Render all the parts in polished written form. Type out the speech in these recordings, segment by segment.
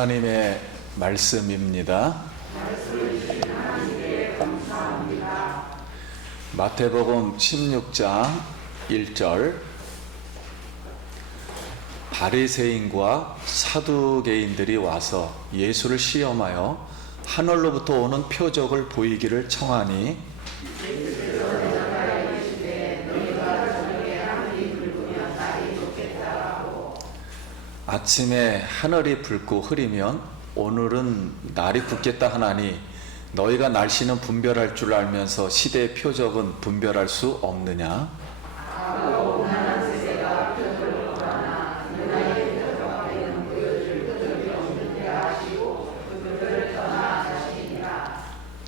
하나님의 말씀입니다. 마태복음 16장 1절. 바리새인과 사두개인들이 와서 예수를 시험하여 하늘로부터 오는 표적을 보이기를 청하니 아침에 하늘이 붉고 흐리면 오늘은 날이 굳겠다 하나니 너희가 날씨는 분별할 줄 알면서 시대의 표적은 분별할 수 없느냐?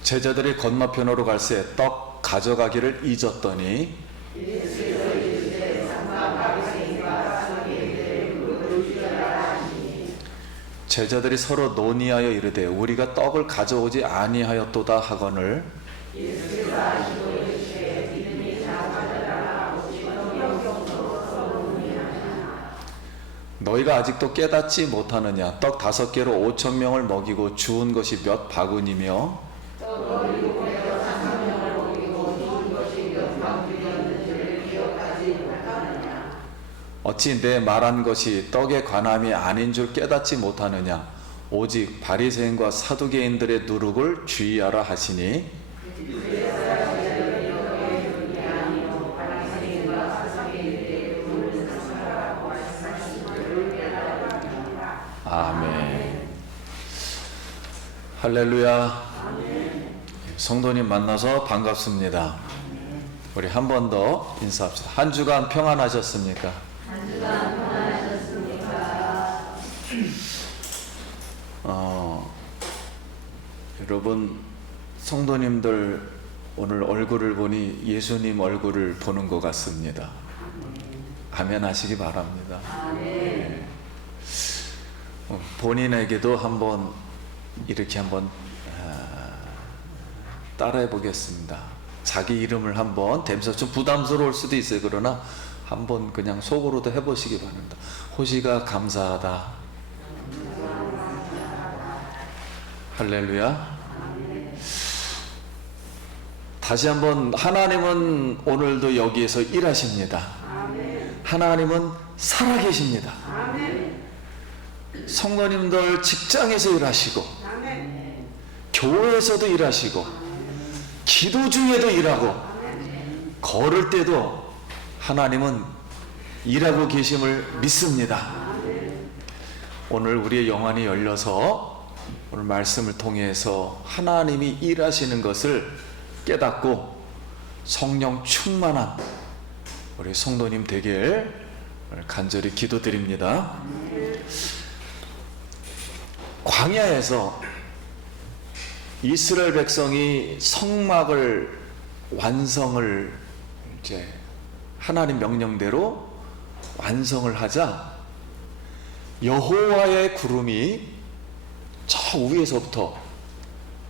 제자들이 건너편으로 갈새 떡 가져가기를 잊었더니 제자들이 서로 논의하여 이르되 우리가 떡을 가져오지 아니하였도다 하거늘 너희가 아직도 깨닫지 못하느냐? 떡 5개로 5,000명을 먹이고 주운 것이 몇 바구니며 어찌 내 말한 것이 떡에 관함이 아닌 줄 깨닫지 못하느냐? 오직 바리새인과 사두개인들의 누룩을 주의하라 하시니 아멘. 할렐루야. 성도님 만나서 반갑습니다. 우리 한 번 더 인사합시다. 한 주간 평안하셨습니까? 여러분 성도님들 오늘 얼굴을 보니 예수님 얼굴을 보는 것 같습니다. 아멘 하시기 바랍니다. 네. 본인에게도 한번 이렇게 한번 따라해 보겠습니다. 자기 이름을 한번 대면서 좀 부담스러울 수도 있어요. 그러나 한번 그냥 속으로도 해보시기 바랍니다. 호시가 감사하다. 할렐루야. 다시 한번 하나님은 오늘도 여기에서 일하십니다. 하나님은 살아계십니다. 성도님들 직장에서 일하시고 교회에서도 일하시고 기도 중에도 일하고 걸을 때도 하나님은 일하고 계심을 믿습니다. 오늘 우리의 영안이 열려서 오늘 말씀을 통해서 하나님이 일하시는 것을 깨닫고 성령 충만한 우리 성도님 되길 간절히 기도드립니다. 광야에서 이스라엘 백성이 성막을 완성을 이제 하나님 명령대로 완성을 하자 여호와의 구름이 저 위에서부터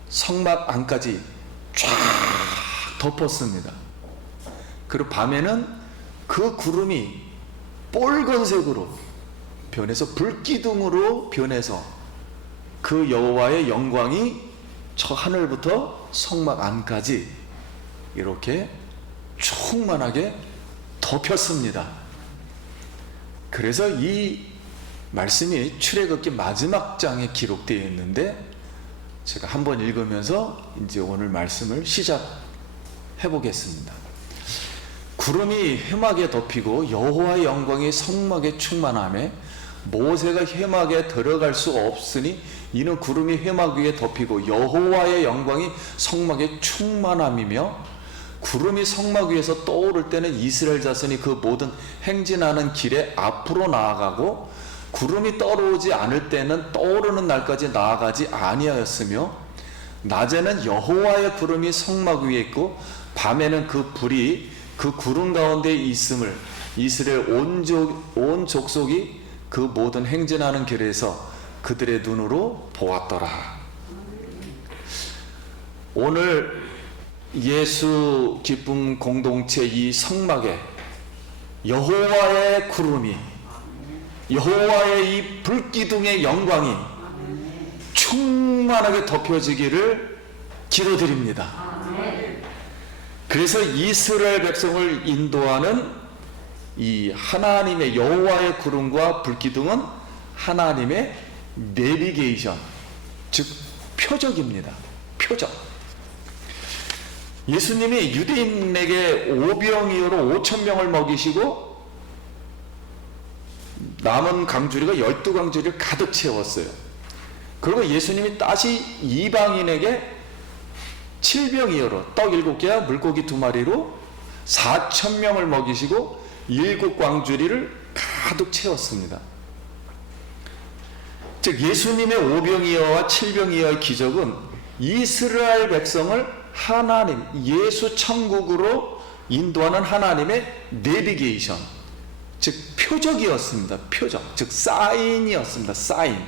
성막 안까지 쫙 덮었습니다. 그리고 밤에는 그 구름이 붉은색으로 변해서 불기둥으로 변해서 그 여호와의 영광이 저 하늘부터 성막 안까지 이렇게 충만하게 덮였습니다. 그래서 이 말씀이 출애굽기 마지막 장에 기록되어 있는데 제가 한번 읽으면서 이제 오늘 말씀을 시작해 보겠습니다. 구름이 회막에 덮이고 여호와의 영광이 성막에 충만하며 모세가 회막에 들어갈 수 없으니 이는 구름이 회막 위에 덮이고 여호와의 영광이 성막에 충만함이며 구름이 성막 위에서 떠오를 때는 이스라엘 자손이 그 모든 행진하는 길에 앞으로 나아가고 구름이 떠오르지 않을 때는 떠오르는 날까지 나아가지 아니하였으며 낮에는 여호와의 구름이 성막 위에 있고 밤에는 그 불이 그 구름 가운데 있음을 이스라엘 온 족속이 그 모든 행진하는 길에서 그들의 눈으로 보았더라. 오늘 예수 기쁨 공동체 이 성막에 여호와의 구름이, 여호와의 이 불기둥의 영광이 충만하게 덮여지기를 기도드립니다. 그래서 이스라엘 백성을 인도하는 이 하나님의 여호와의 구름과 불기둥은 하나님의 내비게이션, 즉 표적입니다. 표적. 예수님이 유대인에게 오병이어로 5,000명을 먹이시고 남은 강주리가 12강주리를 가득 채웠어요. 그리고 예수님이 다시 이방인에게 7병이어로 떡 7개와 물고기 2마리로 4,000명을 먹이시고 7광주리를 가득 채웠습니다. 즉 예수님의 5병이어와 7병이어의 기적은 이스라엘 백성을 하나님, 예수 천국으로 인도하는 하나님의 내비게이션, 즉 표적이었습니다. 표적, 즉 사인이었습니다. 사인.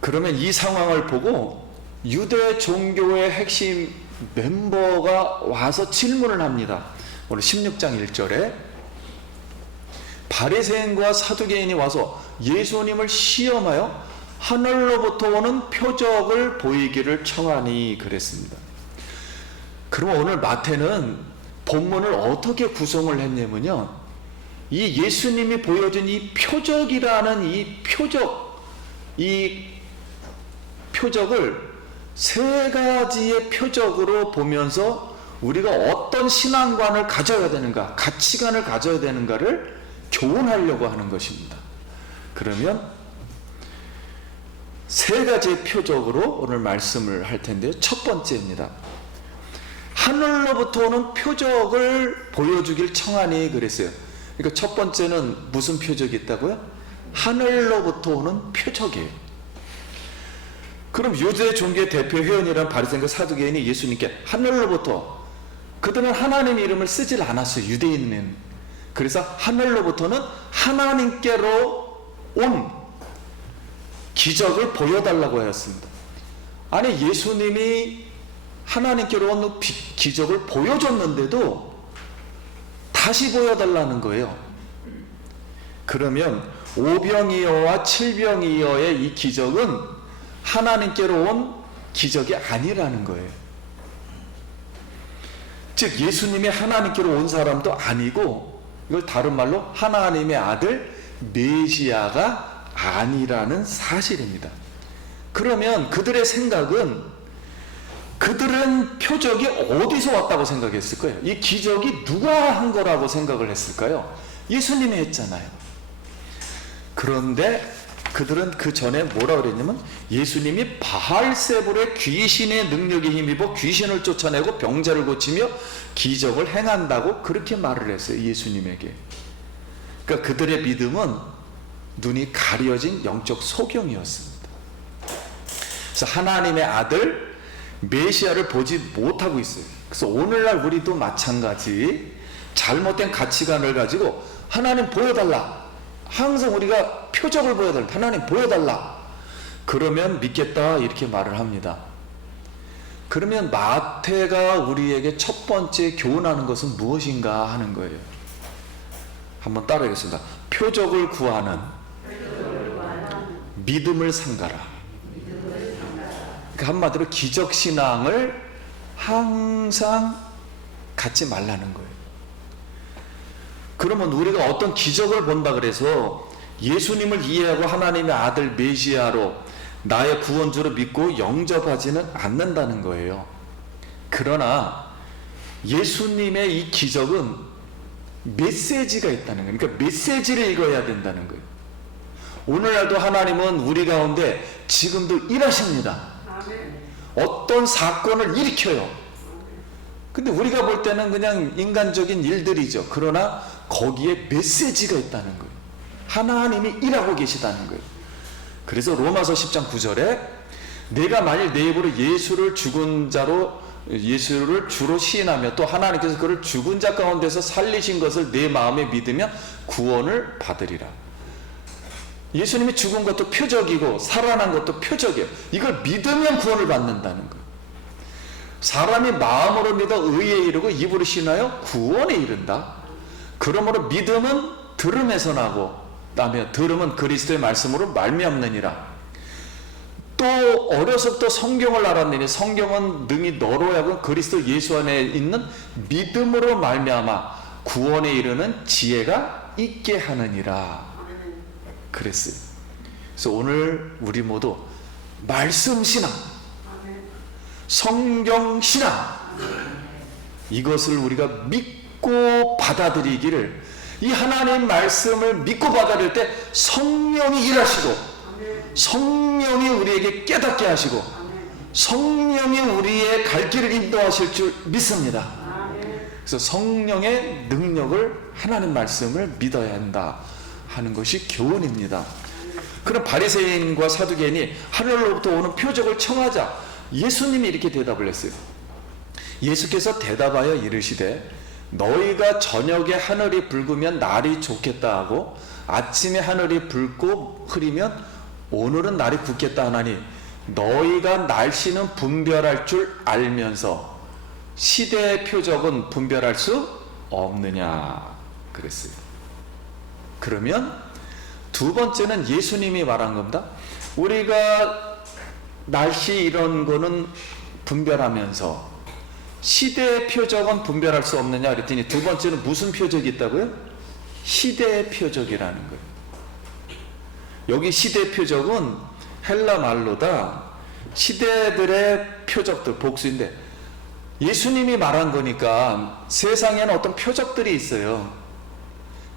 그러면 이 상황을 보고 유대 종교의 핵심 멤버가 와서 질문을 합니다. 오늘 16장 1절에 바리새인과 사두개인이 와서 예수님을 시험하여 하늘로부터 오는 표적을 보이기를 청하니 그랬습니다. 그럼 오늘 마태는 본문을 어떻게 구성을 했냐면요, 이 예수님이 보여준 이 표적이라는 이 표적을 세 가지의 표적으로 보면서 우리가 어떤 신앙관을 가져야 되는가, 가치관을 가져야 되는가를 교훈하려고 하는 것입니다. 그러면 세 가지의 표적으로 오늘 말씀을 할 텐데요. 첫 번째입니다. 하늘로부터 오는 표적을 보여주길 청하니 그랬어요. 그러니까 첫 번째는 무슨 표적이 있다고요? 하늘로부터 오는 표적이에요. 그럼 유대 종교의 대표 회원이란 바리새인과 사두개인이 예수님께 하늘로부터, 그들은 하나님 이름을 쓰질 않았어요. 유대인은. 그래서 하늘로부터는 하나님께로 온 기적을 보여달라고 하였습니다. 아니 예수님이 하나님께로 온 기적을 보여줬는데도 다시 보여달라는 거예요. 그러면 5병이어와 7병이어의 이 기적은 하나님께로 온 기적이 아니라는 거예요. 즉 예수님이 하나님께로 온 사람도 아니고, 이걸 다른 말로 하나님의 아들 메시아가 아니라는 사실입니다. 그러면 그들의 생각은, 그들은 표적이 어디서 왔다고 생각했을 거예요? 이 기적이 누가 한 거라고 생각을 했을까요? 예수님이 했잖아요. 그런데 그들은 그 전에 뭐라 그랬냐면 예수님이 바알세불의 귀신의 능력에 힘입어 귀신을 쫓아내고 병자를 고치며 기적을 행한다고 그렇게 말을 했어요. 예수님에게. 그러니까 그들의 믿음은 눈이 가려진 영적 소경이었습니다. 그래서 하나님의 아들 메시아를 보지 못하고 있어요. 그래서 오늘날 우리도 마찬가지 잘못된 가치관을 가지고 하나님 보여달라, 항상 우리가 표적을 보여달라, 하나님 보여달라, 그러면 믿겠다 이렇게 말을 합니다. 그러면 마태가 우리에게 첫 번째 교훈하는 것은 무엇인가 하는 거예요. 한번 따라하겠습니다. 표적을 구하는 믿음을 삼가라. 그러니까 한마디로 기적신앙을 항상 갖지 말라는 거예요. 그러면 우리가 어떤 기적을 본다 그래서 예수님을 이해하고 하나님의 아들 메시아로 나의 구원주로 믿고 영접하지는 않는다는 거예요. 그러나 예수님의 이 기적은 메시지가 있다는 거예요. 그러니까 메시지를 읽어야 된다는 거예요. 오늘날도 하나님은 우리 가운데 지금도 일하십니다. 어떤 사건을 일으켜요. 근데 우리가 볼 때는 그냥 인간적인 일들이죠. 그러나 거기에 메시지가 있다는 거예요. 하나님이 일하고 계시다는 거예요. 그래서 로마서 10장 9절에 내가 만일 내 입으로 예수를 주로 시인하며 또 하나님께서 그를 죽은 자 가운데서 살리신 것을 내 마음에 믿으면 구원을 받으리라. 예수님이 죽은 것도 표적이고 살아난 것도 표적이에요. 이걸 믿으면 구원을 받는다는 거예요. 사람이 마음으로 믿어 의에 이르고 입으로 신하여 구원에 이른다. 그러므로 믿음은 들음에서 나고, 다음에 들음은 그리스도의 말씀으로 말미암느니라. 또 어려서부터 성경을 알았느니 성경은 능히 너로 하여금 그리스도 예수 안에 있는 믿음으로 말미암아 구원에 이르는 지혜가 있게 하느니라 그랬어요. 그래서 오늘 우리 모두 말씀 신앙, 성경 신앙, 이것을 우리가 믿고 받아들이기를, 이 하나님 말씀을 믿고 받아들일 때 성령이 일하시고 성령이 우리에게 깨닫게 하시고 성령이 우리의 갈 길을 인도하실 줄 믿습니다. 그래서 성령의 능력을, 하나님 말씀을 믿어야 한다 하는 것이 교훈입니다. 그럼 바리새인과 사두개인이 하늘로부터 오는 표적을 청하자 예수님이 이렇게 대답을 했어요. 예수께서 대답하여 이르시되 너희가 저녁에 하늘이 붉으면 날이 좋겠다 하고 아침에 하늘이 붉고 흐리면 오늘은 날이 굳겠다 하나니 너희가 날씨는 분별할 줄 알면서 시대의 표적은 분별할 수 없느냐 그랬어요. 그러면 두 번째는 예수님이 말한 겁니다. 우리가 날씨 이런 거는 분별하면서 시대의 표적은 분별할 수 없느냐 그랬더니 두 번째는 무슨 표적이 있다고요? 시대의 표적이라는 거예요. 여기 시대의 표적은 헬라 말로다 시대들의 표적들, 복수인데 예수님이 말한 거니까 세상에는 어떤 표적들이 있어요.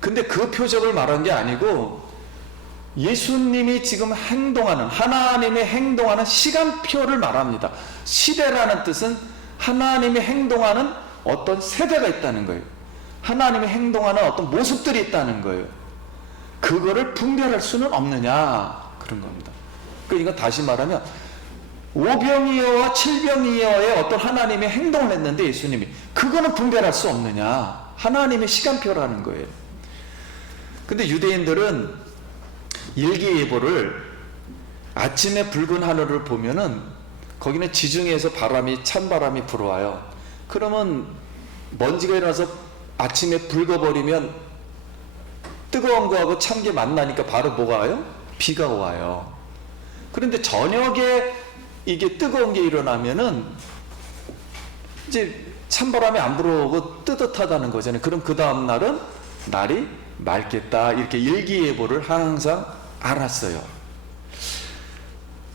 근데 그 표적을 말한 게 아니고 예수님이 지금 행동하는, 하나님의 행동하는 시간표를 말합니다. 시대라는 뜻은 하나님이 행동하는 어떤 세대가 있다는 거예요. 하나님이 행동하는 어떤 모습들이 있다는 거예요. 그거를 분별할 수는 없느냐 그런 겁니다. 그러니까 다시 말하면 오병이어와 칠병이어의 어떤 하나님의 행동을 했는데 예수님이 그거는 분별할 수 없느냐, 하나님의 시간표라는 거예요. 근데 유대인들은 일기예보를 아침에 붉은 하늘을 보면은 거기는 지중해에서 찬바람이 불어와요. 그러면 먼지가 일어나서 아침에 붉어버리면 뜨거운 거하고 찬 게 만나니까 바로 뭐가 와요? 비가 와요. 그런데 저녁에 이게 뜨거운 게 일어나면은 이제 찬바람이 안 불어오고 뜨뜻하다는 거잖아요. 그럼 그 다음 날은 날이 맑겠다 이렇게 일기예보를 항상 알았어요.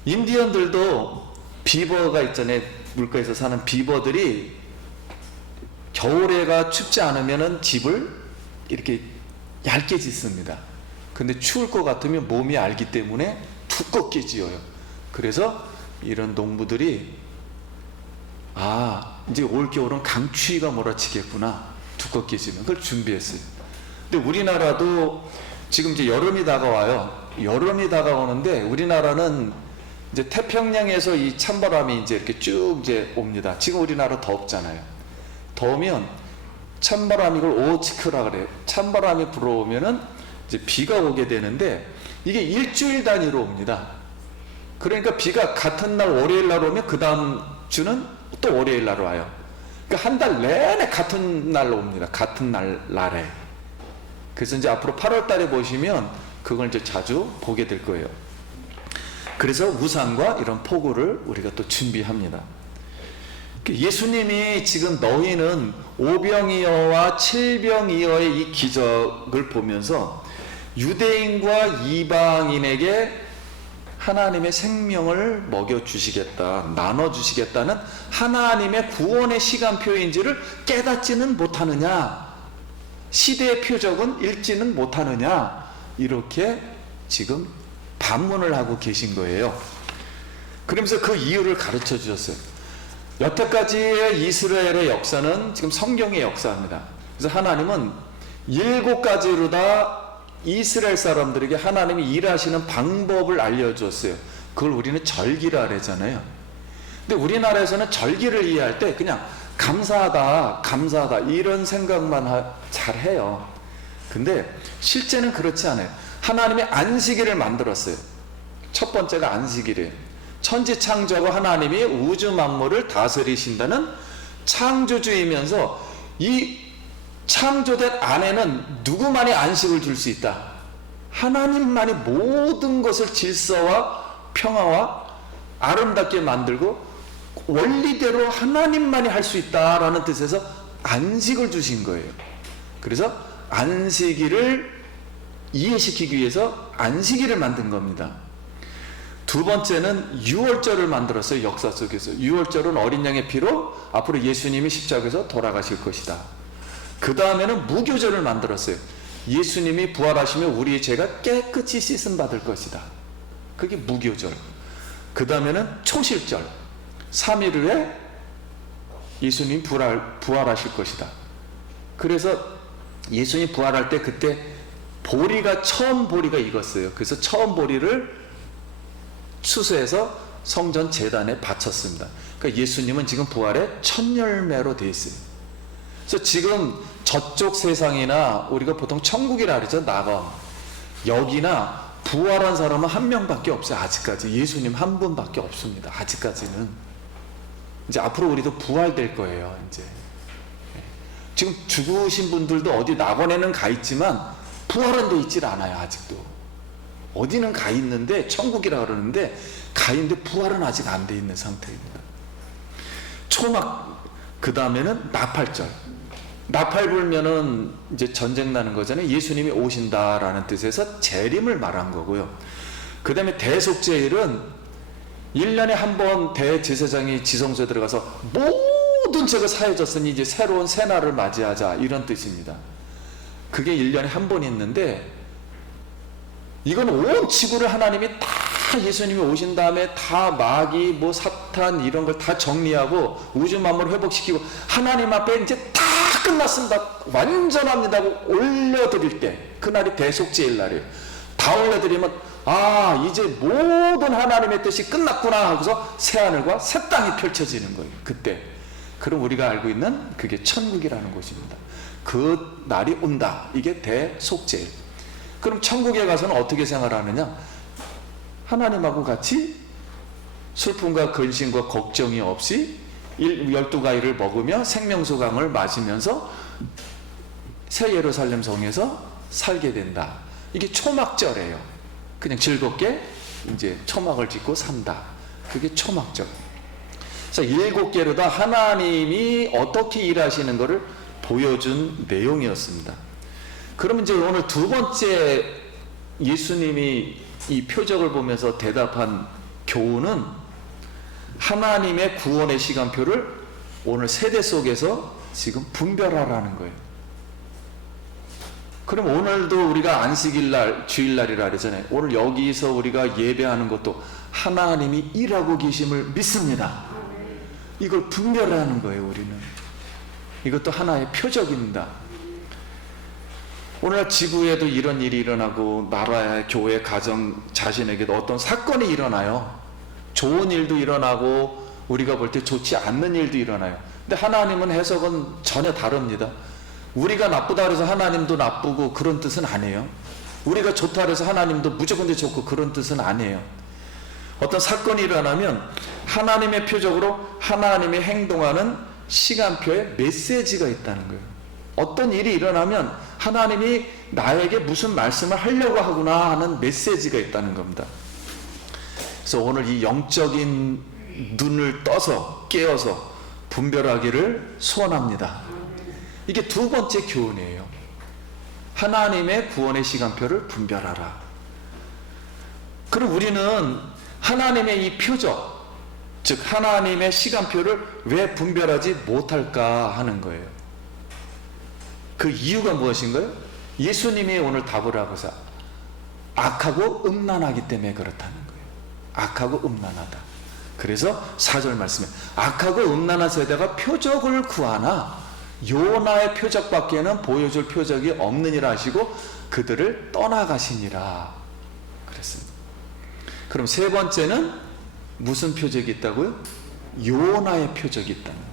인디언들도 비버가 있잖아요. 물가에서 사는 비버들이 겨울에가 춥지 않으면은 집을 이렇게 얇게 짓습니다. 근데 추울 것 같으면 몸이 알기 때문에 두껍게 지어요. 그래서 이런 농부들이 이제 올겨울은 강추위가 몰아치겠구나, 두껍게 지면 그걸 준비했어요. 근데 우리나라도 지금 이제 여름이 다가와요. 여름이 다가오는데 우리나라는 이제 태평양에서 이 찬바람이 이제 이렇게 쭉 이제 옵니다. 지금 우리나라 덥잖아요. 더우면 찬바람이, 이걸 오치크라 그래요. 찬바람이 불어오면은 이제 비가 오게 되는데 이게 일주일 단위로 옵니다. 그러니까 비가 같은 날 월요일 날 오면 그 다음 주는 또 월요일 날 와요. 그러니까 한 달 내내 같은 날로 옵니다. 같은 날에. 그래서 이제 앞으로 8월 달에 보시면 그걸 이제 자주 보게 될 거예요. 그래서 우산과 이런 포구를 우리가 또 준비합니다. 예수님이 지금 너희는 오병이어와 칠병이어의 이 기적을 보면서 유대인과 이방인에게 하나님의 생명을 먹여주시겠다, 나눠주시겠다는 하나님의 구원의 시간표인지를 깨닫지는 못하느냐, 시대의 표적은 읽지는 못하느냐, 이렇게 지금 반문을 하고 계신 거예요. 그러면서 그 이유를 가르쳐 주셨어요. 여태까지의 이스라엘의 역사는 지금 성경의 역사입니다. 그래서 하나님은 7가지로 다 이스라엘 사람들에게 하나님이 일하시는 방법을 알려주었어요. 그걸 우리는 절기라 그러잖아요. 근데 우리나라에서는 절기를 이해할 때 그냥 감사하다 이런 생각만 잘 해요. 근데 실제는 그렇지 않아요. 하나님이 안식일을 만들었어요. 첫 번째가 안식일이에요. 천지 창조하고 하나님이 우주 만물을 다스리신다는 창조주이면서 이 창조된 안에는 누구만이 안식을 줄 수 있다? 하나님만이 모든 것을 질서와 평화와 아름답게 만들고 원리대로 하나님만이 할 수 있다라는 뜻에서 안식을 주신 거예요. 그래서 안식일을 이해시키기 위해서 안식일을 만든 겁니다. 두 번째는 유월절을 만들었어요. 역사 속에서. 유월절은 어린 양의 피로 앞으로 예수님이 십자가에서 돌아가실 것이다. 그 다음에는 무교절을 만들었어요. 예수님이 부활하시면 우리의 죄가 깨끗이 씻음 받을 것이다. 그게 무교절. 그 다음에는 초실절. 3일 후에 예수님 부활하실 것이다. 그래서 예수님 부활할 때 그때 처음 보리가 익었어요. 그래서 처음 보리를 추수해서 성전 제단에 바쳤습니다. 그러니까 예수님은 지금 부활의 첫 열매로 되어 있어요. 그래서 지금 저쪽 세상이나 우리가 보통 천국이라 그러죠. 낙원. 여기나 부활한 사람은 한 명밖에 없어요. 아직까지. 예수님 한 분밖에 없습니다. 아직까지는. 이제 앞으로 우리도 부활될 거예요. 이제. 지금 죽으신 분들도 어디 낙원에는 가 있지만 부활은 돼 있질 않아요. 아직도. 어디는 가 있는데 천국이라 그러는데 가 있는데 부활은 아직 안 돼 있는 상태입니다. 초막. 그 다음에는 나팔절. 나팔 불면은 이제 전쟁 나는 거잖아요. 예수님이 오신다라는 뜻에서 재림을 말한 거고요. 그 다음에 대속죄일은 1년에 한 번 대제사장이 지성소에 들어가서 모든 죄가 사해졌으니 이제 새로운 새날을 맞이하자, 이런 뜻입니다. 그게 1년에 한 번 있는데 이건 온 지구를 하나님이 다 예수님이 오신 다음에 다 마귀 뭐 사탄 이런 걸 다 정리하고 우주 만물을 회복시키고 하나님 앞에 이제 다 끝났습니다, 완전합니다 하고 올려드릴 때, 그날이 대속죄일 날이에요. 다 올려드리면 이제 모든 하나님의 뜻이 끝났구나 하고서 새하늘과 새 땅이 펼쳐지는 거예요. 그때. 그럼 우리가 알고 있는 그게 천국이라는 곳입니다. 그 날이 온다. 이게 대속죄일. 그럼 천국에 가서는 어떻게 생활하느냐? 하나님하고 같이 슬픔과 근심과 걱정이 없이 12가위를 먹으며 생명수강을 마시면서 새 예루살렘 성에서 살게 된다. 이게 초막절이에요. 그냥 즐겁게 이제 초막을 짓고 산다. 그게 초막절. 그래서 7개로 다 하나님이 어떻게 일하시는 것을 보여준 내용이었습니다. 그러면 이제 오늘 두 번째 예수님이 이 표적을 보면서 대답한 교훈은 하나님의 구원의 시간표를 오늘 세대 속에서 지금 분별하라는 거예요. 그럼 오늘도 우리가 안식일날, 주일날이라 그러잖아요. 오늘 여기서 우리가 예배하는 것도 하나님이 일하고 계심을 믿습니다. 이걸 분별하는 거예요, 우리는. 이것도 하나의 표적입니다. 오늘 지구에도 이런 일이 일어나고 나라에, 교회, 가정, 자신에게도 어떤 사건이 일어나요. 좋은 일도 일어나고 우리가 볼 때 좋지 않는 일도 일어나요. 근데 하나님은 해석은 전혀 다릅니다. 우리가 나쁘다 그래서 하나님도 나쁘고 그런 뜻은 아니에요. 우리가 좋다 그래서 하나님도 무조건 좋고 그런 뜻은 아니에요. 어떤 사건이 일어나면 하나님의 표적으로 하나님이 행동하는 시간표에 메시지가 있다는 거예요. 어떤 일이 일어나면 하나님이 나에게 무슨 말씀을 하려고 하구나 하는 메시지가 있다는 겁니다. 그래서 오늘 이 영적인 눈을 떠서 깨어서 분별하기를 소원합니다. 이게 두 번째 교훈이에요. 하나님의 구원의 시간표를 분별하라. 그럼 우리는 하나님의 이 표적, 즉 하나님의 시간표를 왜 분별하지 못할까 하는 거예요. 그 이유가 무엇인가요? 예수님이 오늘 답을 하고서 악하고 음란하기 때문에 그렇다는 거예요. 악하고 음란하다. 그래서 4절 말씀에 악하고 음란한 세대가 표적을 구하나 요나의 표적밖에는 보여줄 표적이 없느니라 하시고 그들을 떠나가시니라 그랬습니다. 그럼 세 번째는 무슨 표적이 있다고요? 요나의 표적이 있다는 거예요.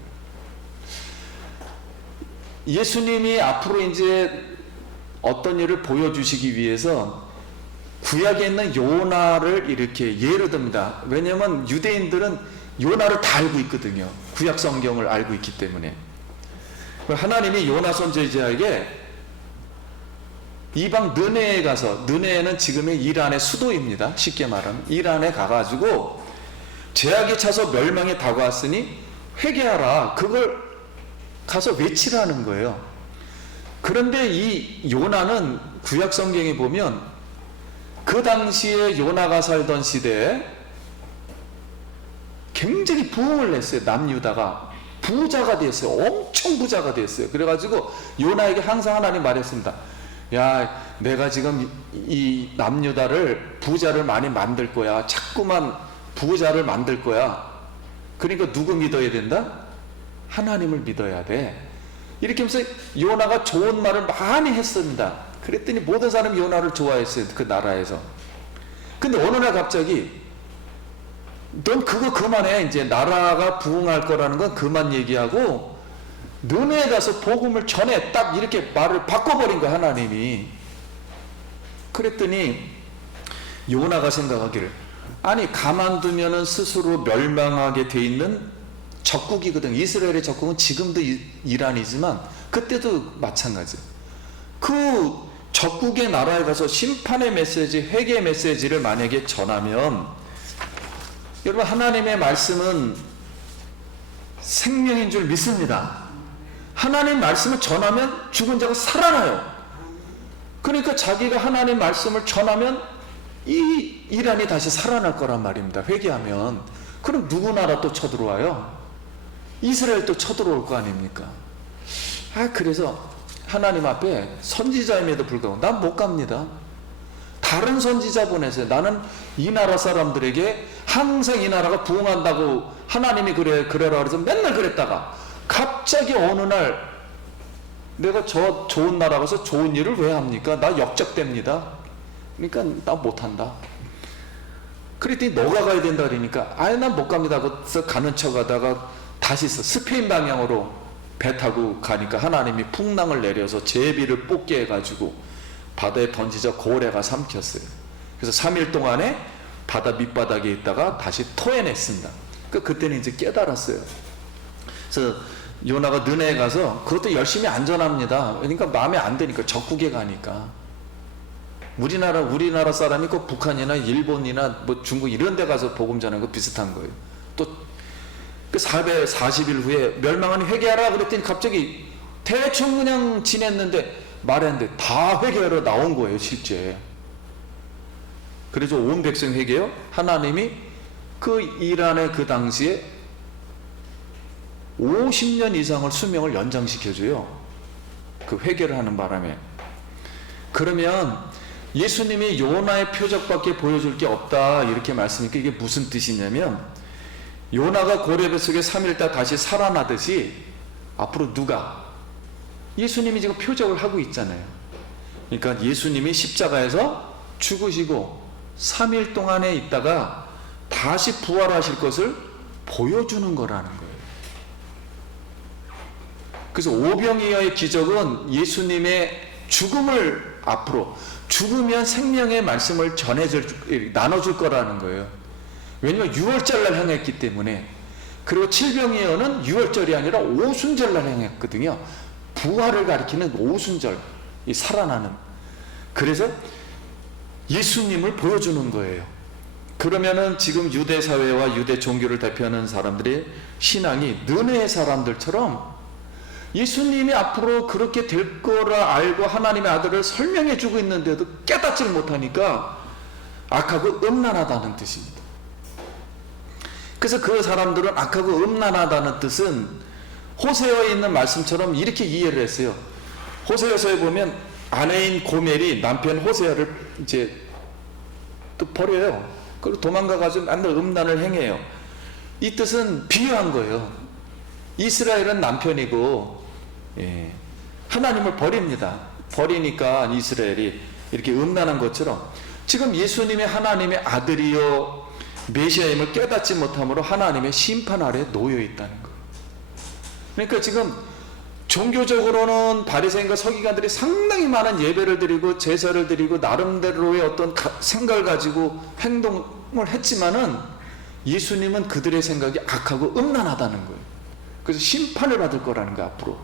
예수님이 앞으로 이제 어떤 일을 보여주시기 위해서 구약에 있는 요나를 이렇게 예로 듭니다. 왜냐하면 유대인들은 요나를 다 알고 있거든요. 구약 성경을 알고 있기 때문에. 하나님이 요나 선지자에게 이방 느네에 가서, 느네는 지금의 이란의 수도입니다. 쉽게 말하면 이란에 가가지고 죄악이 차서 멸망이 다가왔으니 회개하라. 그걸 가서 외치라는 거예요. 그런데 이 요나는 구약 성경에 보면 그 당시에 요나가 살던 시대에 굉장히 부흥을 했어요. 남유다가 부자가 됐어요. 엄청 부자가 됐어요. 그래가지고 요나에게 항상 하나님 말했습니다. 야, 내가 지금 이 남유다를 부자를 많이 만들 거야. 자꾸만 부자를 만들 거야. 그러니까 누구 믿어야 된다? 하나님을 믿어야 돼. 이렇게 하면서 요나가 좋은 말을 많이 했습니다. 그랬더니 모든 사람이 요나를 좋아했어요. 그 나라에서. 근데 어느 날 갑자기 넌 그거 그만해. 이제 나라가 부흥할 거라는 건 그만 얘기하고 너네 가서 복음을 전해. 딱 이렇게 말을 바꿔버린 거야, 하나님이. 그랬더니 요나가 생각하기를, 아니 가만두면은 스스로 멸망하게 돼 있는 적국이거든. 이스라엘의 적국은 지금도 이란이지만 그때도 마찬가지. 그 적국의 나라에 가서 심판의 메시지, 회개의 메시지를 만약에 전하면, 여러분 하나님의 말씀은 생명인 줄 믿습니다. 하나님 말씀을 전하면 죽은 자가 살아나요. 그러니까 자기가 하나님 말씀을 전하면 이 이란이 다시 살아날 거란 말입니다. 회개하면. 그럼 누구 나라 또 쳐들어와요? 이스라엘 또 쳐들어올 거 아닙니까? 그래서 하나님 앞에 선지자임에도 불구하고 난 못 갑니다. 다른 선지자 보내세요. 나는 이 나라 사람들에게 항상 이 나라가 부흥한다고 하나님이 그래라 그래서 맨날 그랬다가 갑자기 어느 날 내가 저 좋은 나라 가서 좋은 일을 왜 합니까? 나 역적됩니다. 그러니까 나 못한다. 그랬더니 너가 가야 된다 그러니까 난 못 갑니다. 그래서 가는 척 하다가 다시 스페인 방향으로 배 타고 가니까 하나님이 풍랑을 내려서 제비를 뽑게 해가지고 바다에 던지자 고래가 삼켰어요. 그래서 3일 동안에 바다 밑바닥에 있다가 다시 토해냈습니다. 그때는 이제 깨달았어요. 그래서 요나가 느네에 가서 그것도 열심히 안전합니다. 그러니까 마음에 안 드니까 적국에 가니까. 우리나라 사람이 꼭 북한이나 일본이나 뭐 중국 이런 데 가서 복음 전하는 거 비슷한 거예요. 또 그 440일 후에 멸망하니 회개하라 그랬더니 갑자기 대충 그냥 지냈는데 말했는데 다 회개하러 나온 거예요, 실제. 그래서 온 백성 회개요. 하나님이 그 이란의 그 당시에 50년 이상을 수명을 연장시켜줘요. 그 회개를 하는 바람에. 그러면 예수님이 요나의 표적밖에 보여줄 게 없다 이렇게 말씀하니까 이게 무슨 뜻이냐면, 요나가 고래뱃속에 3일 있다 다시 살아나듯이 앞으로 누가? 예수님이 지금 표적을 하고 있잖아요. 그러니까 예수님이 십자가에서 죽으시고 3일 동안에 있다가 다시 부활하실 것을 보여주는 거라는 거예요. 그래서 오병이어의 기적은 예수님의 죽음을 앞으로, 죽으면 생명의 말씀을 나눠줄 거라는 거예요. 왜냐면 6월절날 행했기 때문에. 그리고 칠병이어는 6월절이 아니라 오순절날 행했거든요. 부활을 가리키는 오순절, 이 살아나는. 그래서 예수님을 보여주는 거예요. 그러면은 지금 유대 사회와 유대 종교를 대표하는 사람들의 신앙이 느헤의 사람들처럼 예수님이 앞으로 그렇게 될 거라 알고 하나님의 아들을 설명해 주고 있는데도 깨닫지를 못하니까 악하고 음란하다는 뜻입니다. 그래서 그 사람들은 악하고 음란하다는 뜻은 호세아에 있는 말씀처럼 이렇게 이해를 했어요. 호세아서에 보면 아내인 고멜이 남편 호세아를 이제 또 버려요. 그리고 도망가가지고 맨날 음란을 행해요. 이 뜻은 비유한 거예요. 이스라엘은 남편이고 하나님을 버립니다. 버리니까 이스라엘이 이렇게 음란한 것처럼 지금 예수님이 하나님의 아들이요 메시아임을 깨닫지 못함으로 하나님의 심판 아래 놓여 있다는 거예요. 그러니까 지금 종교적으로는 바리새인과 서기관들이 상당히 많은 예배를 드리고 제사를 드리고 나름대로의 어떤 생각을 가지고 행동을 했지만은 예수님은 그들의 생각이 악하고 음란하다는 거예요. 그래서 심판을 받을 거라는 거예요. 앞으로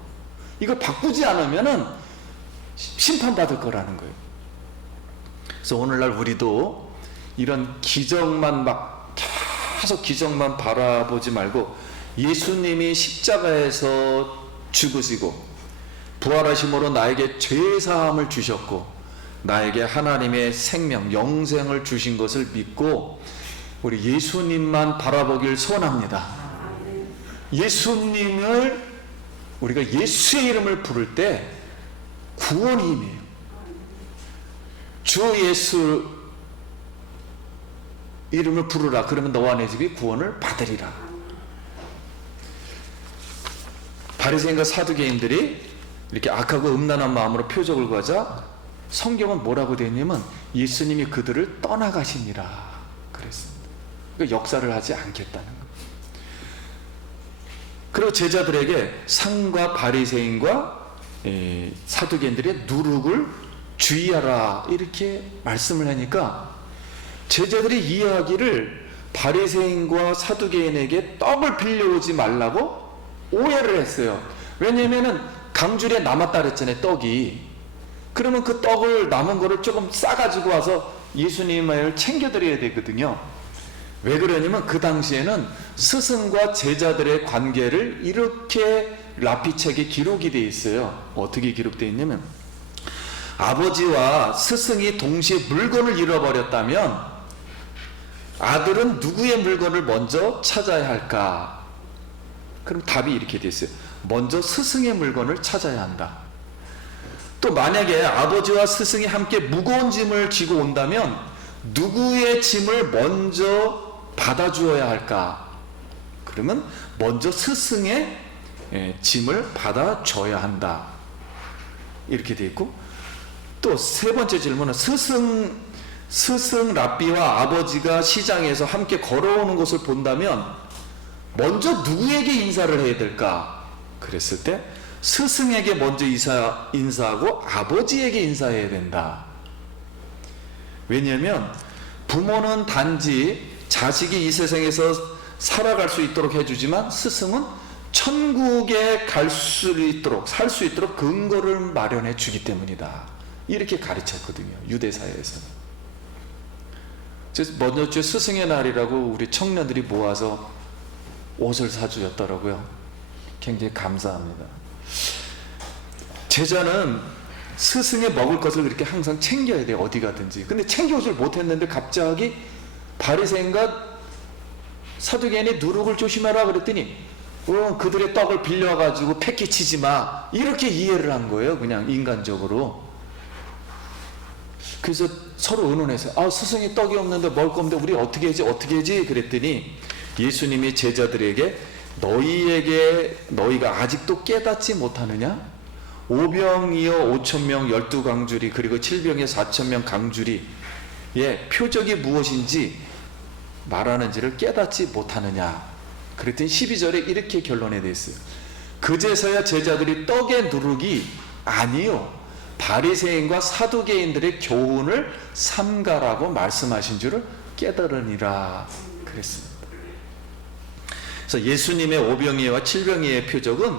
이걸 바꾸지 않으면은 심판받을 거라는 거예요. 그래서 오늘날 우리도 이런 기적만 막 계속 기적만 바라보지 말고 예수님이 십자가에서 죽으시고 부활하심으로 나에게 죄사함을 주셨고 나에게 하나님의 생명, 영생을 주신 것을 믿고 우리 예수님만 바라보길 소원합니다. 예수님을 우리가 예수의 이름을 부를 때 구원이 임해요. 주 예수 이름을 부르라. 그러면 너와 내 집이 구원을 받으리라. 바리새인과 사두개인들이 이렇게 악하고 음란한 마음으로 표적을 구하자 성경은 뭐라고 되어 있냐면 예수님이 그들을 떠나가시니라 그랬습니다. 그러니까 역사를 하지 않겠다는 거예요. 그리고 제자들에게 상과 바리새인과 사두개인들의 누룩을 주의하라 이렇게 말씀을 하니까 제자들이 이야기를 바리새인과 사두개인에게 떡을 빌려오지 말라고 오해를 했어요. 왜냐면은 강줄에 남았다 그랬잖아요, 떡이. 그러면 그 떡을 남은 거를 조금 싸가지고 와서 예수님을 챙겨드려야 되거든요. 왜 그러냐면 그 당시에는 스승과 제자들의 관계를 이렇게 라피책에 기록이 되어 있어요. 어떻게 기록되어 있냐면 아버지와 스승이 동시에 물건을 잃어버렸다면 아들은 누구의 물건을 먼저 찾아야 할까? 그럼 답이 이렇게 되어 있어요. 먼저 스승의 물건을 찾아야 한다. 또 만약에 아버지와 스승이 함께 무거운 짐을 지고 온다면 누구의 짐을 먼저 받아주어야 할까? 그러면 먼저 스승의 짐을 받아줘야 한다. 이렇게 되어 있고 또 세 번째 질문은 스승 랍비와 아버지가 시장에서 함께 걸어오는 것을 본다면 먼저 누구에게 인사를 해야 될까? 그랬을 때 스승에게 먼저 인사하고 아버지에게 인사해야 된다. 왜냐하면 부모는 단지 자식이 이 세상에서 살아갈 수 있도록 해주지만 스승은 천국에 갈 수 있도록 살 수 있도록 근거를 마련해 주기 때문이다. 이렇게 가르쳤거든요, 유대사회에서는. 먼저 스승의 날이라고 우리 청년들이 모아서 옷을 사주셨더라고요. 굉장히 감사합니다. 제자는 스승의 먹을 것을 그렇게 항상 챙겨야 돼요, 어디 가든지. 근데 챙겨오질 못했는데 갑자기 바리새인과 사두개인이 누룩을 조심하라 그랬더니 그들의 떡을 빌려가지고 패기치지 마 이렇게 이해를 한 거예요, 그냥 인간적으로. 그래서 서로 의논해서 스승이 떡이 없는데 먹을 건데 우리 어떻게 하지 그랬더니 예수님이 제자들에게 너희가 아직도 깨닫지 못하느냐? 5병이여 5,000명 12강줄이 그리고 7병에 4,000명 강줄이 표적이 무엇인지 말하는지를 깨닫지 못하느냐? 그랬더니 12절에 이렇게 결론에 대했어요. 그제서야 제자들이 떡의 누룩이 아니요 바리새인과 사두개인들의 교훈을 삼가라고 말씀하신 줄을 깨달으니라 그랬습니다. 그래서 예수님의 5병이와 7병이의 표적은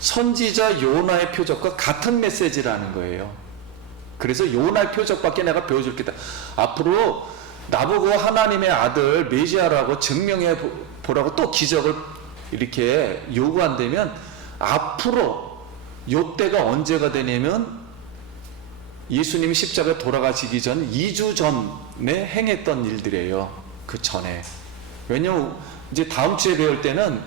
선지자 요나의 표적과 같은 메시지라는 거예요. 그래서 요나의 표적밖에 내가 보여줄 게 없다. 앞으로 나보고 하나님의 아들 메시아라고 증명해 보라고 또 기적을 이렇게 요구한다면 앞으로 요때가 언제가 되냐면 예수님이 십자가에 돌아가시기 전 2주 전에 행했던 일들이에요. 그 전에. 왜냐면 이제 다음 주에 배울 때는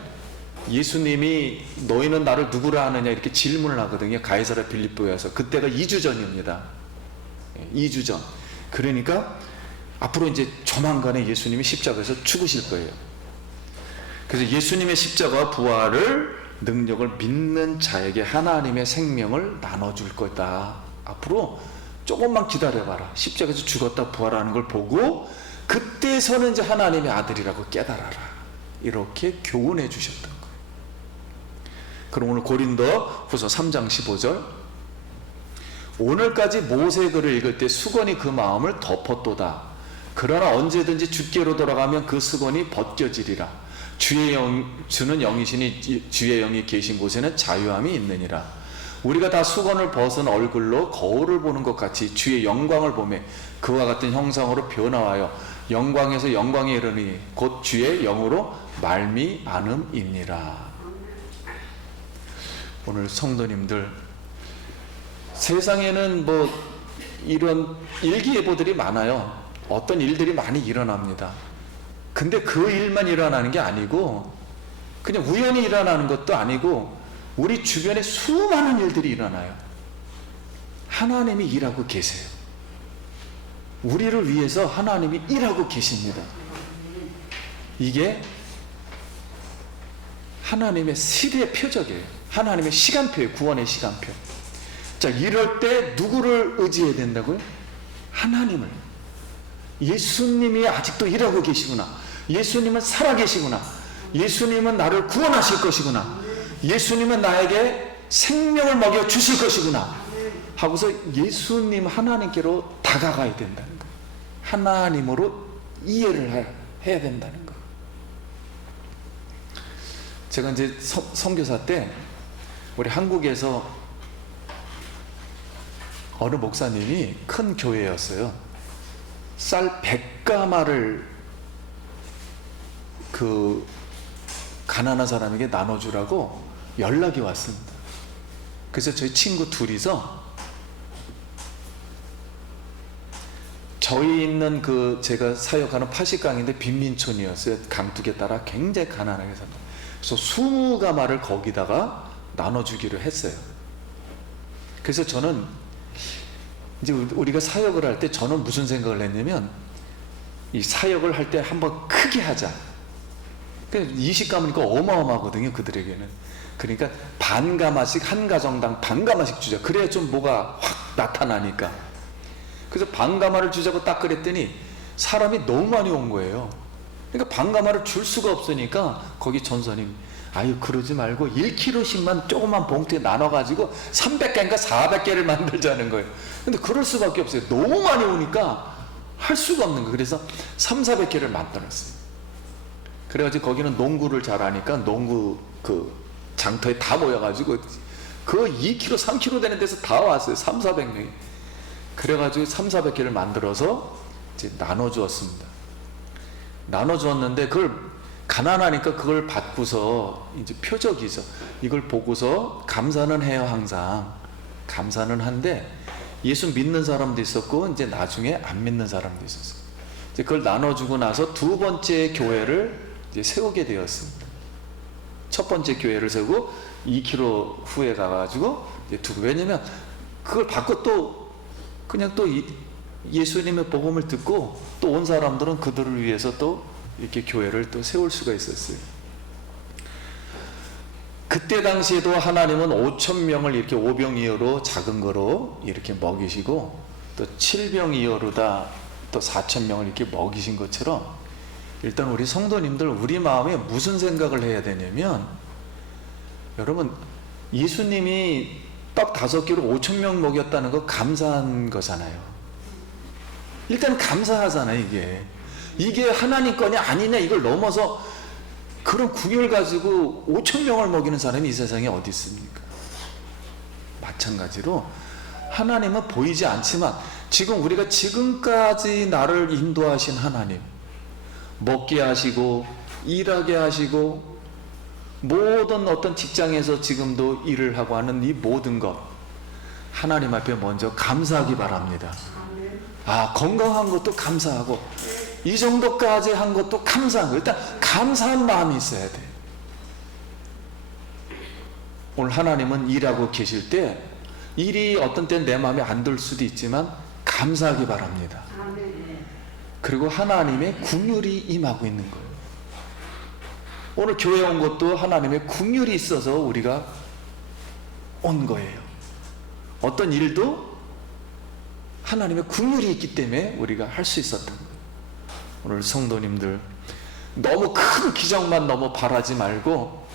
예수님이 너희는 나를 누구라 하느냐 이렇게 질문을 하거든요, 가이사랴 빌립보에서. 그때가 2주 전입니다. 2주 전. 그러니까 앞으로 이제 조만간에 예수님이 십자가에서 죽으실 거예요. 그래서 예수님의 십자가와 부활을 능력을 믿는 자에게 하나님의 생명을 나눠줄 거다. 앞으로 조금만 기다려봐라. 십자가에서 죽었다 부활하는 걸 보고 그때서는 이제 하나님의 아들이라고 깨달아라. 이렇게 교훈해 주셨던 거예요. 그럼 오늘 고린도 후서 3장 15절 오늘까지 모세글을 읽을 때 수건이 그 마음을 덮었도다. 그러나 언제든지 주께로 돌아가면 그 수건이 벗겨지리라. 주는 영이시니 주의 영이 계신 곳에는 자유함이 있느니라. 우리가 다 수건을 벗은 얼굴로 거울을 보는 것 같이 주의 영광을 보며 그와 같은 형상으로 변화하여 영광에서 영광에 이르니 곧 주의 영으로 말미암음이니라. 오늘 성도님들, 세상에는 뭐 이런 일기예보들이 많아요. 어떤 일들이 많이 일어납니다. 근데 그 일만 일어나는 게 아니고, 그냥 우연히 일어나는 것도 아니고, 우리 주변에 수많은 일들이 일어나요. 하나님이 일하고 계세요. 우리를 위해서 하나님이 일하고 계십니다. 이게 하나님의 시대의 표적이에요. 하나님의 시간표예요. 구원의 시간표. 자, 이럴 때 누구를 의지해야 된다고요? 하나님을. 예수님이 아직도 일하고 계시구나. 예수님은 살아계시구나. 예수님은 나를 구원하실 것이구나. 예수님은 나에게 생명을 먹여 주실 것이구나 하고서 예수님 하나님께로 다가가야 된다는 거예요. 하나님으로 이해를 해야 된다는 거예요. 제가 이제 선교사 때 우리 한국에서 어느 목사님이 큰 교회였어요. 쌀 100가마를 그 가난한 사람에게 나눠주라고 연락이 왔습니다. 그래서 저희 친구 둘이서 저희 있는 그 제가 사역하는 파식강인데 빈민촌이었어요. 강둑에 따라 굉장히 가난하게 삽니다. 그래서 20가마를 거기다가 나눠주기로 했어요. 그래서 저는 이제 우리가 사역을 할 때 저는 무슨 생각을 했냐면, 이 사역을 할 때 한번 크게 하자. 20가마니까 어마어마하거든요, 그들에게는. 그러니까 반가마씩, 한 가정당 반가마씩 주자. 그래야 좀 뭐가 확 나타나니까. 그래서 반가마를 주자고 딱 그랬더니 사람이 너무 많이 온 거예요. 그러니까 반가마를 줄 수가 없으니까 거기 전사님, 아유 그러지 말고 1kg씩만 조그만 봉투에 나눠가지고 300개인가 400개를 만들자는 거예요. 근데 그럴 수밖에 없어요. 너무 많이 오니까 할 수가 없는 거예요. 그래서 300~400개를 만들었어요. 그래가지고 거기는 농구를 잘하니까 농구 그 장터에 다 모여가지고 그 2kg, 3kg 되는 데서 다 왔어요. 300~400명이. 그래가지고 300~400개를 만들어서 이제 나눠주었습니다. 나눠주었는데 그걸 가난하니까 그걸 받고서 이제 표적이죠. 이걸 보고서 감사는 해요. 항상 감사는 한데, 예수 믿는 사람도 있었고 이제 나중에 안 믿는 사람도 있었어요. 이제 그걸 나눠주고 나서 두 번째 교회를 이제 세우게 되었습니다. 첫 번째 교회를 세우고 2km 후에 가가지고 이제 왜냐면 그걸 받고 또 그냥 또 예수님의 복음을 듣고 또 온 사람들은 그들을 위해서 또 이렇게 교회를 또 세울 수가 있었어요. 그때 당시에도 하나님은 5,000명을 이렇게 5병이어로 작은 거로 이렇게 먹이시고, 또 7병이어로다 또 4,000명을 이렇게 먹이신 것처럼, 일단 우리 성도님들 우리 마음에 무슨 생각을 해야 되냐면, 여러분 예수님이 떡 5개로 5,000명 먹였다는 거 감사한 거잖아요. 일단 감사하잖아요. 이게 하나님 거냐 아니냐 이걸 넘어서 그런 궁율 가지고 5,000명을 먹이는 사람이 이 세상에 어디 있습니까? 마찬가지로 하나님은 보이지 않지만 지금 우리가 지금까지 나를 인도하신 하나님, 먹게 하시고 일하게 하시고 모든 어떤 직장에서 지금도 일을 하고 하는 이 모든 것, 하나님 앞에 먼저 감사하기 바랍니다. 아, 건강한 것도 감사하고 이 정도까지 한 것도 감사한 거, 일단 감사한 마음이 있어야 돼. 오늘 하나님은 일하고 계실 때 일이 어떤 때는 내 마음에 안 들 수도 있지만 감사하기 바랍니다. 그리고 하나님의 긍휼이 임하고 있는 거예요. 오늘 교회 온 것도 하나님의 긍휼이 있어서 우리가 온 거예요. 어떤 일도 하나님의 긍휼이 있기 때문에 우리가 할 수 있었던 거예요. 오늘 성도님들 너무 큰 기적만 너무 바라지 말고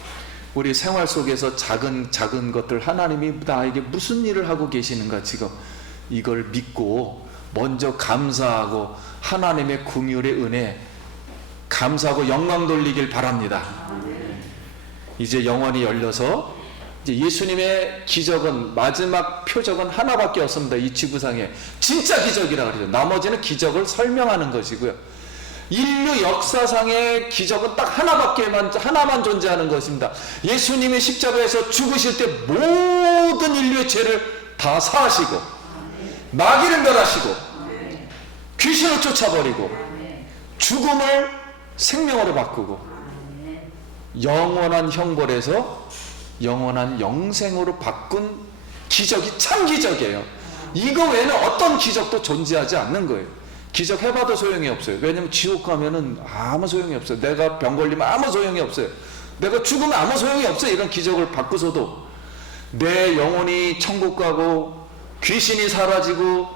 우리 생활 속에서 작은 것들, 하나님이 나에게 무슨 일을 하고 계시는가, 지금 이걸 믿고 먼저 감사하고 하나님의 긍휼의 은혜 감사하고 영광 돌리길 바랍니다. 이제 영원히 열려서 이제 예수님의 기적은, 마지막 표적은 하나밖에 없습니다. 이 지구상에 진짜 기적이라 그러죠. 나머지는 기적을 설명하는 것이고요. 인류 역사상의 기적은 딱 하나만 존재하는 것입니다. 예수님이 십자가에서 죽으실 때 모든 인류의 죄를 다 사하시고 마귀를 멸하시고 귀신을 쫓아버리고 죽음을 생명으로 바꾸고 영원한 형벌에서 영원한 영생으로 바꾼 기적이 참 기적이에요. 이거 외에는 어떤 기적도 존재하지 않는 거예요. 기적 해봐도 소용이 없어요. 왜냐면 지옥 가면은 아무 소용이 없어요. 내가 병 걸리면 아무 소용이 없어요. 내가 죽으면 아무 소용이 없어요. 이런 기적을 바꾸서도 내 영혼이 천국 가고 귀신이 사라지고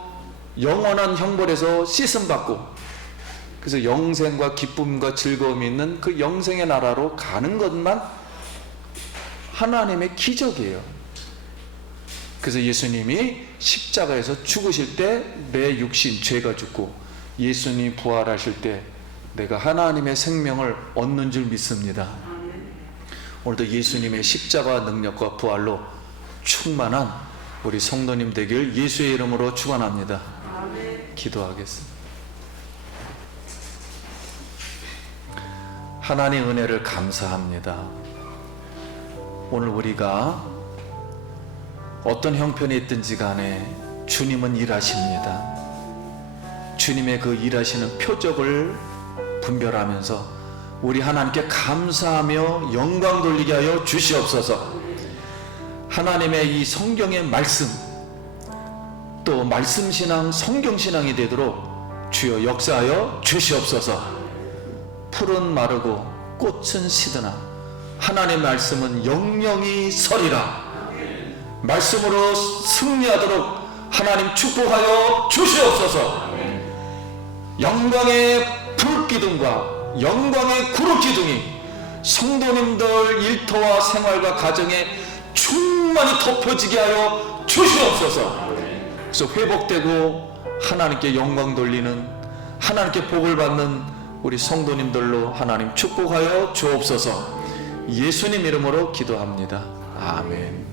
영원한 형벌에서 씻음받고 그래서 영생과 기쁨과 즐거움이 있는 그 영생의 나라로 가는 것만 하나님의 기적이에요. 그래서 예수님이 십자가에서 죽으실 때 내 육신 죄가 죽고 예수님이 부활하실 때 내가 하나님의 생명을 얻는 줄 믿습니다. 오늘도 예수님의 십자가 능력과 부활로 충만한 우리 성도님 되길 예수의 이름으로 축원합니다. 기도하겠습니다. 하나님 은혜를 감사합니다. 오늘 우리가 어떤 형편에 있든지 간에 주님은 일하십니다. 주님의 그 일하시는 표적을 분별하면서 우리 하나님께 감사하며 영광 돌리게 하여 주시옵소서. 하나님의 이 성경의 말씀 또 말씀신앙 성경신앙이 되도록 주여 역사하여 주시옵소서. 풀은 마르고 꽃은 시드나 하나님의 말씀은 영영이 서리라. 말씀으로 승리하도록 하나님 축복하여 주시옵소서. 영광의 불기둥과 영광의 구름기둥이 성도님들 일터와 생활과 가정에 충만히 덮여지게 하여 주시옵소서. 그래서 회복되고 하나님께 영광 돌리는 하나님께 복을 받는 우리 성도님들로 하나님 축복하여 주옵소서. 예수님 이름으로 기도합니다. 아멘.